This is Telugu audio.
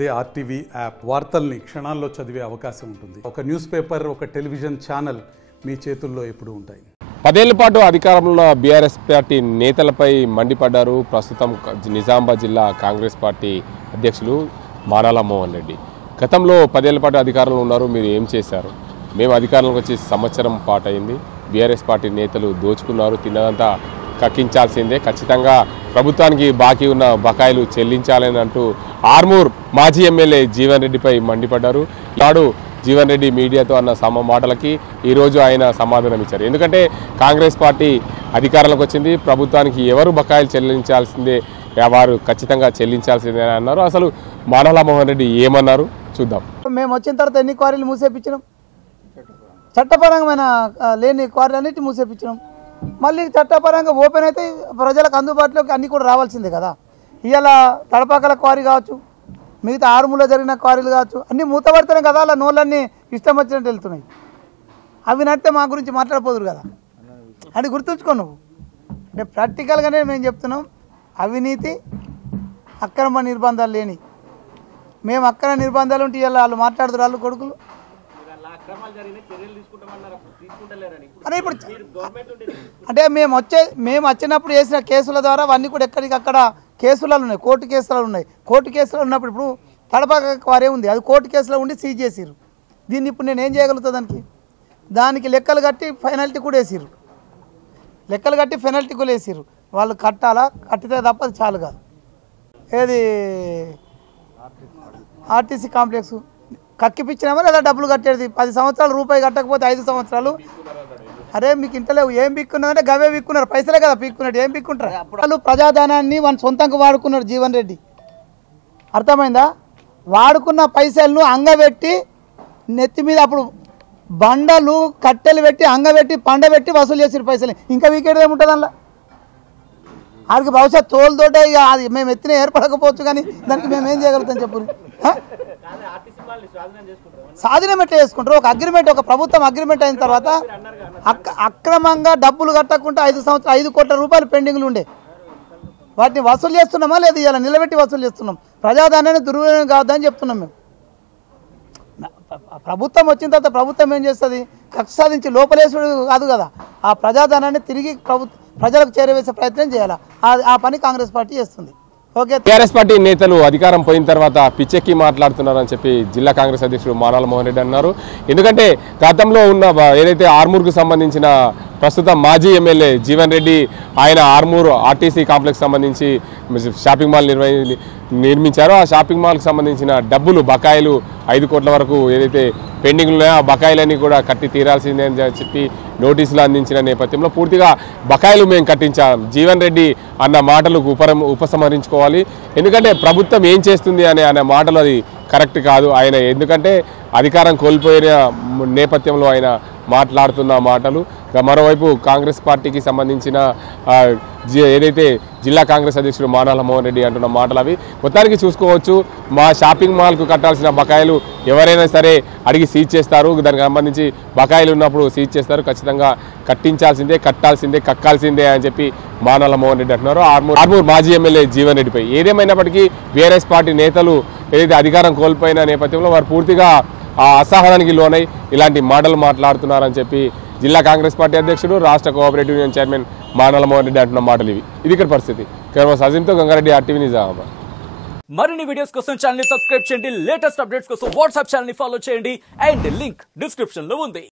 అదే ఆర్టీవీ యాప్ వార్తల్ని క్షణాల్లో చదివే అవకాశం ఉంటుంది. ఒక న్యూస్ పేపర్, ఒక టెలివిజన్ ఛానల్ మీ చేతుల్లో ఎప్పుడూ ఉంటాయి. 10 ఏళ్ల పాటు అధికారంలో బీఆర్ఎస్ పార్టీ నేతలపై మండిపడ్డారు ప్రస్తుతం నిజామాబాద్ జిల్లా కాంగ్రెస్ పార్టీ అధ్యక్షులు మానాల మోహన్ రెడ్డి. గతంలో 10 ఏళ్ల పాటు అధికారంలో ఉన్నారు, మీరు ఏం చేశారు? మేము అధికారంలోకి వచ్చి సంవత్సరం పాటు అయింది. బీఆర్ఎస్ పార్టీ నేతలు దోచుకున్నారు, తిన్నదంతా కక్కించాల్సిందే, ఖచ్చితంగా ప్రభుత్వానికి బాకీ ఉన్న బకాయిలు చెల్లించాలని అంటూ ఆర్మూర్ మాజీ ఎమ్మెల్యే జీవన్ రెడ్డిపై మండిపడ్డారు. నాడు జీవన్ రెడ్డి మీడియాతో అన్న మాటలకి ఈరోజు ఆయన సమాధానం ఇచ్చారు. ఎందుకంటే కాంగ్రెస్ పార్టీ అధికారంలోకి వచ్చింది, ప్రభుత్వానికి ఎవరు బకాయిలు చెల్లించాల్సిందే, వారు ఖచ్చితంగా చెల్లించాల్సిందే అని అన్నారు. అసలు మానాల మోహన్ రెడ్డి ఏమన్నారు చూద్దాం. మేము వచ్చిన తర్వాత ఎన్ని క్వారీలు మూసేపించినాం, చట్టపరమైన లేని క్వారీలు అన్నిటి మూసేపించినాం. మళ్ళీ చట్టపరంగా ఓపెన్ అయితే ప్రజలకు అందుబాటులోకి అన్నీ కూడా రావాల్సిందే కదా. ఇవాళ తడపాకల క్వారీ కావచ్చు, మిగతా ఆరుమూలలో జరిగిన క్వారీలు కావచ్చు, అన్నీ మూతపడితేనే కదా అలా నోళ్ళన్నీ ఇష్టం వచ్చినట్టు వెళ్తున్నాయి. అవి నడితే మా గురించి మాట్లాడపోదురు కదా అని గుర్తుంచుకో నువ్వు. అంటే ప్రాక్టికల్గానే మేము చెప్తున్నాం, అవినీతి అక్రమ నిర్బంధాలు లేని మేము అక్రమ నిర్బంధాలు ఉంటే ఇవాళ వాళ్ళు మాట్లాడుతారు వాళ్ళు కొడుకులు. అరే ఇప్పుడు అంటే మేము వచ్చినప్పుడు వేసిన కేసుల ద్వారా అవన్నీ కూడా ఎక్కడికక్కడ కేసులు ఉన్నాయి, కోర్టు కేసులు ఉన్నాయి. కోర్టు కేసులు ఉన్నప్పుడు ఇప్పుడు తడపాక వారే ఉంది, అది కోర్టు కేసులో ఉండి సీజ్ చేసిరు. దీన్ని ఇప్పుడు నేను ఏం చేయగలుగుతా? దానికి లెక్కలు కట్టి పెనాల్టీ కూడా వేసిరు, లెక్కలు కట్టి పెనాల్టీ కూడా వేసిరు. వాళ్ళు కట్టాలా, కట్టితే తప్ప అది చాలు కాదు. ఏది ఆర్టీసీ కాంప్లెక్స్ కక్కిపించినామో లేదా డబ్బులు కట్టేది 10 సంవత్సరాలు రూపాయి కట్టకపోతే 5 సంవత్సరాలు. అరే మీకు ఇంటలేవు, ఏం బిక్కున్నారంటే గవే బిక్కున్నారు, పైసలే కదా బిక్కున్నట్టు, ఏం బిక్కుంటారు? వాళ్ళు ప్రజాధనాన్ని వాళ్ళ సొంతంగా వాడుకున్నారు జీవన్ రెడ్డి, అర్థమైందా? వాడుకున్న పైసలను అంగబెట్టి నెత్తి మీద అప్పుడు బండలు కట్టెలు పెట్టి అంగబెట్టి పండబెట్టి వసూలు చేసిన పైసలు ఇంకా వీకేది ఏముంటుంది అందులో? వాడికి బహుశా తోలుతోటే ఇక అది మేము ఎత్తిన ఏర్పడకపోవచ్చు, కానీ దానికి మేము ఏం చేయగలుగుతాం చెప్పు? స్వాధీనం ఎట్లా చేసుకుంటారు? ఒక అగ్రిమెంట్, ఒక ప్రభుత్వం అగ్రిమెంట్ అయిన తర్వాత అక్రమంగా డబ్బులు కట్టకుండా 5 సంవత్సరాలు 5 కోట్ల రూపాయలు పెండింగ్లు ఉండే వాటిని వసూలు చేస్తున్నామా లేదా? ఇలా నిలబెట్టి వసూలు చేస్తున్నాం. ప్రజాధనాన్ని దుర్వినియోగం కావద్దని చెప్తున్నాం మేము. ప్రభుత్వం వచ్చిన తర్వాత ప్రభుత్వం ఏం చేస్తుంది? కక్ష సాధించి లోపలేసుడు కాదు కదా, ఆ ప్రజాధనాన్ని తిరిగి ప్రజలకు చేరవేసే ప్రయత్నం చేయాలి. ఆ పని కాంగ్రెస్ పార్టీ చేస్తుంది. టీఆర్ఎస్ పార్టీ నేతలు అధికారం పోయిన తర్వాత పిచ్చెక్కి మాట్లాడుతున్నారని చెప్పి జిల్లా కాంగ్రెస్ అధ్యక్షుడు మానాల మోహన్ రెడ్డి అన్నారు. ఎందుకంటే గతంలో ఉన్న ఏదైతే ఆర్మూర్కు సంబంధించిన ప్రస్తుతం మాజీ ఎమ్మెల్యే జీవన్ రెడ్డి ఆయన ఆర్మూర్ ఆర్టీసీ కాంప్లెక్స్ సంబంధించి షాపింగ్ మాల్ నిర్మించారో ఆ షాపింగ్ మాల్కి సంబంధించిన డబ్బులు బకాయిలు 5 కోట్ల వరకు ఏదైతే పెండింగ్లు ఉన్నాయో ఆ బకాయిలన్నీ కూడా కట్టి తీరాల్సిందే అని చెప్పి నోటీసులు అందించిన నేపథ్యంలో పూర్తిగా బకాయిలు మేము కట్టించాం. జీవన్ రెడ్డి అన్న మాటలకు ఉపసంహరించుకోవాలి. ఎందుకంటే ప్రభుత్వం ఏం చేస్తుంది అనే మాటలు అది కరెక్ట్ కాదు. ఆయన ఎందుకంటే అధికారం కోల్పోయిన నేపథ్యంలో ఆయన మాట్లాడుతున్న మాటలు. మరోవైపు కాంగ్రెస్ పార్టీకి సంబంధించిన ఏదైతే జిల్లా కాంగ్రెస్ అధ్యక్షుడు మానాల మోహన్ రెడ్డి అంటున్న మాటలు అవి మొత్తానికి చూసుకోవచ్చు. మా షాపింగ్ మాల్కు కట్టాల్సిన బకాయిలు ఎవరైనా సరే అడిగి సీజ్ చేస్తారు, దానికి సంబంధించి బకాయిలు ఉన్నప్పుడు సీజ్ చేస్తారు, ఖచ్చితంగా కట్టించాల్సిందే, కట్టాల్సిందే, కక్కాల్సిందే అని చెప్పి మానాల మోహన్ రెడ్డి అంటున్నారు ఆర్మూర్ మాజీ ఎమ్మెల్యే జీవన్ రెడ్డిపై. ఏదేమైనప్పటికీ బీఆర్ఎస్ పార్టీ నేతలు ఏదైతే అధికారం కోల్పోయిన నేపథ్యంలో వారు పూర్తిగా ఆ అసహనానికి లోనై ఇలాంటి మాటలు మాట్లాడుతున్నారని చెప్పి జిల్లా కాంగ్రెస్ పార్టీ అధ్యక్షుడు రాష్ట్ర cooperative union chairman Manala Mohan Reddy అంటున్న మాటలు ఇవి. ఇది ఇక్కడ పరిస్థితి. అజీంతో గంగారెడ్డి, ఆర్టీవీ నిజామాబాద్. మరిన్ని వీడియోస్ కోసం ఛానల్ ని సబ్స్క్రైబ్ చేయండి, లేటెస్ట్ అప్డేట్స్ కోసం వాట్సాప్ ఛానల్ ని ఫాలో చేయండి అండ్ లింక్ డిస్క్రిప్షన్ లో ఉంది.